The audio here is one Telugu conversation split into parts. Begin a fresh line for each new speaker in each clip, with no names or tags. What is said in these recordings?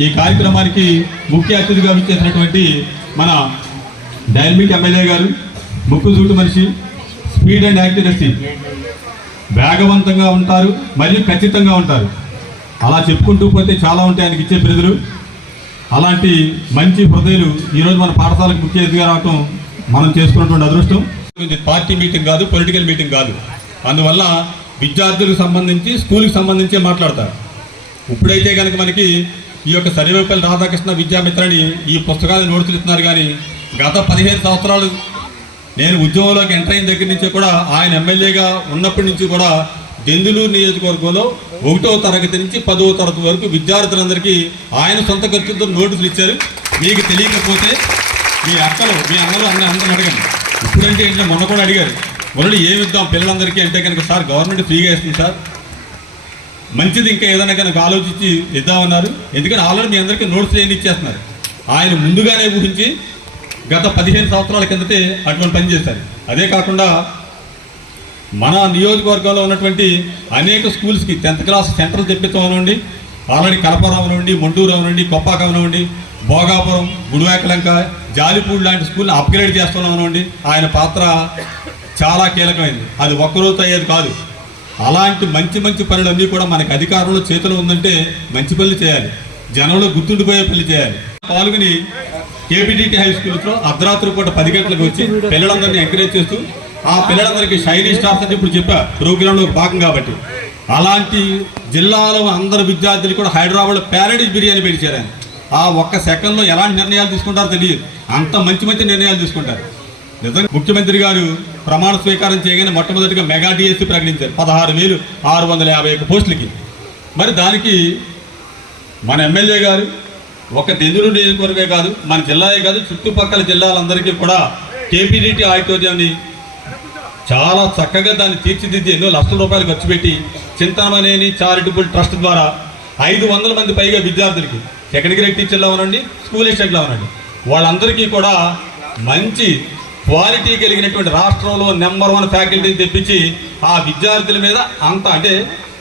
ఈ కార్యక్రమానికి ముఖ్య అతిథిగా వచ్చేసినటువంటి మన డైనమిక్ ఎమ్మెల్యే గారు ముక్కు చూటు మనిషి స్పీడ్ అండ్ యాక్యురసీ. వేగవంతంగా ఉంటారు మరియు ఖచ్చితంగా ఉంటారు. అలా చెప్పుకుంటూ పోతే చాలా ఉంటాయి ఆయనకి ఇచ్చే బిరుదులు. అలాంటి మంచి హృదయలు ఈరోజు మన పాఠశాలకు ముఖ్య అతిథిగా రావటం మనం చేసుకున్నటువంటి అదృష్టం. ఇది పార్టీ మీటింగ్ కాదు పొలిటికల్ మీటింగ్ కాదు. అందువల్ల విద్యార్థులకు సంబంధించి స్కూల్కి సంబంధించే మాట్లాడతారు. ఇప్పుడైతే కనుక మనకి ఈ యొక్క సర్వేపల్లి రాధాకృష్ణ విద్యామిత్రని ఈ పుస్తకాలు నోడుతున్నారు ఇస్తున్నారు. కానీ గత పదిహేను సంవత్సరాలు నేను ఉద్యోగంలోకి ఎంటర్ అయిన దగ్గర నుంచి కూడా ఆయన ఎమ్మెల్యేగా ఉన్నప్పటి నుంచి కూడా దెందులూరు నియోజకవర్గంలో ఒకటో తరగతి నుంచి పదవ తరగతి వరకు విద్యార్థులందరికీ ఆయన సొంత ఖర్చులతో నోటీసులు ఇచ్చారు. మీకు తెలియకపోతే మీ అక్కలు మీ అన్నలు అన్న అందరిని అడగండి. ఇప్పుడంటే ఏంటంటే మొన్న కూడా అడిగారు మొన్న ఏమి ఇద్దాం పిల్లలందరికీ? అంటే కనుక సార్ గవర్నమెంట్ ఫ్రీగా ఇస్తుంది సార్. మంచిది ఇంకా ఏదైనా కనుక ఆలోచించి ఇద్దామన్నారు. ఎందుకంటే ఆల్రెడీ మీ అందరికీ నోట్స్ లేని ఇచ్చేస్తున్నారు. ఆయన ముందుగానే ఊహించి గత పదిహేను సంవత్సరాల కిందటే అటువంటి పని చేశారు. అదే కాకుండా మన నియోజకవర్గంలో ఉన్నటువంటి అనేక స్కూల్స్కి టెన్త్ క్లాస్ సెంటర్లు తెప్పిస్తాం అనండి ఆల్రెడీ కడపరావు నుండి మొండూరు నుండి కొప్పాకం నుండి భోగాపురం గుడివేకలంక జాలిపూడి లాంటి స్కూల్ని అప్గ్రేడ్ చేస్తున్నాం అనండి ఆయన పాత్ర చాలా కీలకమైంది. అది ఒక్కరోజు అయ్యేది కాదు. అలాంటి మంచి మంచి పనులన్నీ కూడా మనకి అధికారంలో చేతిలో ఉందంటే మంచి పనులు చేయాలి. జనంలో గుర్తుండిపోయే పనులు చేయాలి. పాల్గొని కేపీటీటీ హై స్కూల్స్లో అర్ధరాత్రి పూట పది గంటలకు వచ్చి పిల్లలందరినీ ఎంకరేజ్ చేస్తూ ఆ పిల్లలందరికీ షైనీ స్టార్స్ అని ఇప్పుడు చెప్పా ప్రోగ్రాంలో భాగం కాబట్టి. అలాంటి జిల్లాలో అందరు విద్యార్థులు కూడా హైదరాబాద్లో ప్యారడీస్ బిర్యానీ పెట్టి చేరాను ఆ ఒక్క సెకండ్లో ఎలాంటి నిర్ణయాలు తీసుకుంటారో తెలియదు. అంత మంచి మంచి నిర్ణయాలు తీసుకుంటారు. నిజంగా ముఖ్యమంత్రి గారు ప్రమాణ స్వీకారం చేయగానే మొట్టమొదటిగా మెగా డిఎస్సీ ప్రకటించారు. పదహారు వేలు ఆరు వందల యాభై ఒక్క పోస్టులకి. మరి దానికి మన ఎమ్మెల్యే గారు ఒక దెందులు నియోజకవర్గమే కాదు మన జిల్లాయే కాదు చుట్టుపక్కల జిల్లాలందరికీ కూడా కేపీడీటీ ఆడిటోరియంని చాలా చక్కగా దాన్ని తీర్చిదిద్ది ఎన్నో లక్షల రూపాయలు ఖర్చు పెట్టి చింతనమనేని చారిటబుల్ ట్రస్ట్ ద్వారా ఐదు వందల మంది పైగా విద్యార్థులకి సెకండ్ గ్రేడ్ టీచర్లు అవనండి స్కూల్ అసిస్టెంట్లు అవనండి వాళ్ళందరికీ కూడా మంచి క్వాలిటీ కలిగినటువంటి రాష్ట్రంలో నెంబర్ వన్ ఫ్యాకల్టీని తెప్పించి ఆ విద్యార్థుల మీద అంత అంటే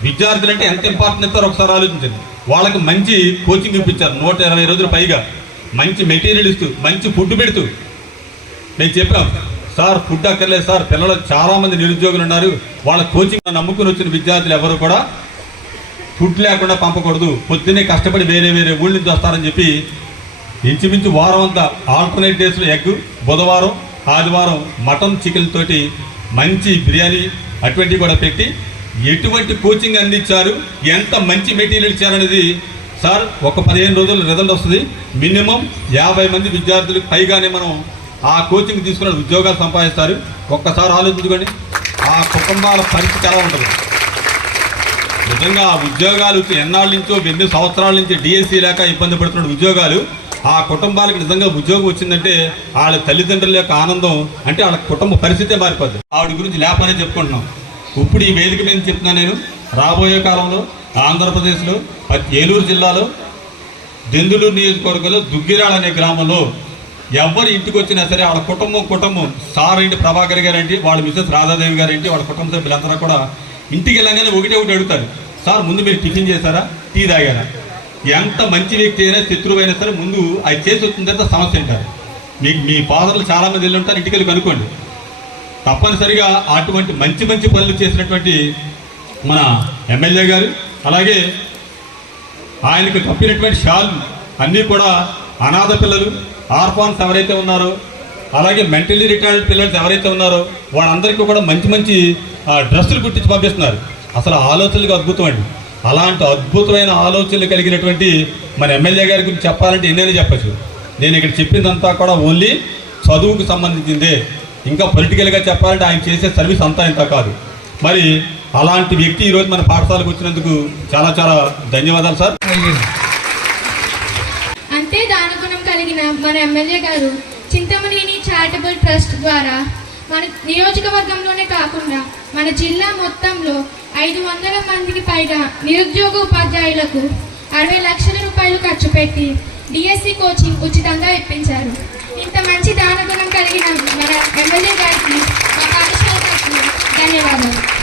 విద్యార్థులు అంటే ఎంత ఇంపార్టెంట్ ఇస్తారో ఒకసారి ఆలోచించండి. వాళ్ళకి మంచి కోచింగ్ ఇప్పించారు. నూట ఇరవై రోజులు పైగా. మంచి మెటీరియల్ ఇస్తూ మంచి ఫుడ్ పెడుతూ. నేను చెప్పాం సార్ ఫుడ్ అక్కర్లేదు సార్. పిల్లలు చాలామంది నిరుద్యోగులు ఉన్నారు. వాళ్ళ కోచింగ్ నమ్ముకుని వచ్చిన విద్యార్థులు ఎవరు కూడా ఫుడ్ లేకుండా పంపకూడదు. పొద్దున్నే కష్టపడి వేరే వేరే ఊళ్ళ నుంచి వస్తారని చెప్పి ఇంచుమించు వారం అంతా ఆల్టర్నేట్ డేస్లో ఎగ్ బుధవారం ఆదివారం మటన్ చికెన్ తోటి మంచి బిర్యానీ అటువంటివి కూడా పెట్టి ఎటువంటి కోచింగ్ అందించారు ఎంత మంచి మెటీరియల్ ఇచ్చారనేది సార్ ఒక పదిహేను రోజుల్లో రిజల్ట్ వస్తుంది. మినిమం యాభై మంది విద్యార్థులకు పైగానే మనం ఆ కోచింగ్ తీసుకున్న ఉద్యోగాలు సంపాదిస్తారు. ఒక్కసారి ఆలోచించుకోండి. ఆ కుటుంబాల పరిస్థితి ఎలా ఉంటుంది? నిజంగా ఆ ఉద్యోగాలు ఎన్నాళ్ళ నుంచో ఎన్ని సంవత్సరాల నుంచి డిఎస్సీ లేక ఇబ్బంది పడుతున్న ఉద్యోగాలు ఆ కుటుంబాలకు నిజంగా ఉద్యోగం వచ్చిందంటే వాళ్ళ తల్లిదండ్రుల యొక్క ఆనందం అంటే వాళ్ళ కుటుంబ పరిస్థితే మారిపోద్ది. ఆవిడ గురించి లేపనే చెప్పుకుంటున్నాం. ఇప్పుడు ఈ వేదిక మీద చెప్తున్నా నేను రాబోయే కాలంలో ఆంధ్రప్రదేశ్లో ఏలూరు జిల్లాలో దెందులూరు నియోజకవర్గంలో దుగ్గిరాళ అనే గ్రామంలో ఎవరి ఇంటికి వచ్చినా సరే వాళ్ళ కుటుంబం కుటుంబం సార్ ఏంటి ప్రభాకర్ గారు ఏంటి వాళ్ళ మిస్సెస్ రాధాదేవి గారు ఏంటి వాళ్ళ కుటుంబ సభ్యులందరూ కూడా ఇంటికి వెళ్ళగానే ఒకటే ఒకటి అడుగుతారు. సార్ ముందు మీరు టిఫిన్ చేశారా? టీ తాగారా? ఎంత మంచి వ్యక్తి అయినా శత్రువైనా అయినా సరే ముందు అది చేసి వచ్చిన తర్వాత సమస్య అంటారు మీకు మీ ఫాదర్లు చాలా మంది వెళ్ళి ఉంటారు ఇంటికి వెళ్ళి కనుక్కోండి. తప్పనిసరిగా అటువంటి మంచి మంచి పనులు చేసినటువంటి మన ఎమ్మెల్యే గారు అలాగే ఆయనకు కప్పినటువంటి షాల్ అన్నీ కూడా అనాథ పిల్లలు ఆర్ఫాన్స్ ఎవరైతే ఉన్నారో అలాగే మెంటల్లీ రిటైర్డ్ పిల్లలు ఎవరైతే ఉన్నారో వాళ్ళందరికీ కూడా మంచి మంచి డ్రెస్సులు కుట్టించి పంపిస్తున్నారు. అసలు ఆలోచనలకు అద్భుతం అండి. అలాంటి అద్భుతమైన ఆలోచనలు కలిగినటువంటి మన ఎమ్మెల్యే గారి గురించి చెప్పాలంటే ఎన్నైనా చెప్పచ్చు. నేను ఇక్కడ చెప్పిందంతా కూడా ఓన్లీ చదువుకు సంబంధించిందే. ఇంకా పొలిటికల్గా చెప్పాలంటే ఆయన చేసే సర్వీస్ అంతా ఇంత కాదు. మరి అలాంటి వ్యక్తి ఈరోజు మన పాఠశాలకు వచ్చినందుకు చాలా చాలా ధన్యవాదాలు సార్.
అంతే దానుగుణం కలిగిన మన ఎమ్మెల్యే గారు చింతమనేని చారిటబుల్ ట్రస్ట్ ద్వారా మన నియోజకవర్గంలోనే కాకుండా మన జిల్లా మొత్తంలో ఐదు వందల మందికి పైగా నిరుద్యోగ ఉపాధ్యాయులకు అరవై లక్షల రూపాయలు ఖర్చు పెట్టి డిఎస్సి కోచింగ్ ఉచితంగా ఇప్పించారు. ఇంత మంచి దానగుణం కలిగిన మన ఎమ్మెల్యే గారికి మా పాఠశాల ధన్యవాదాలు.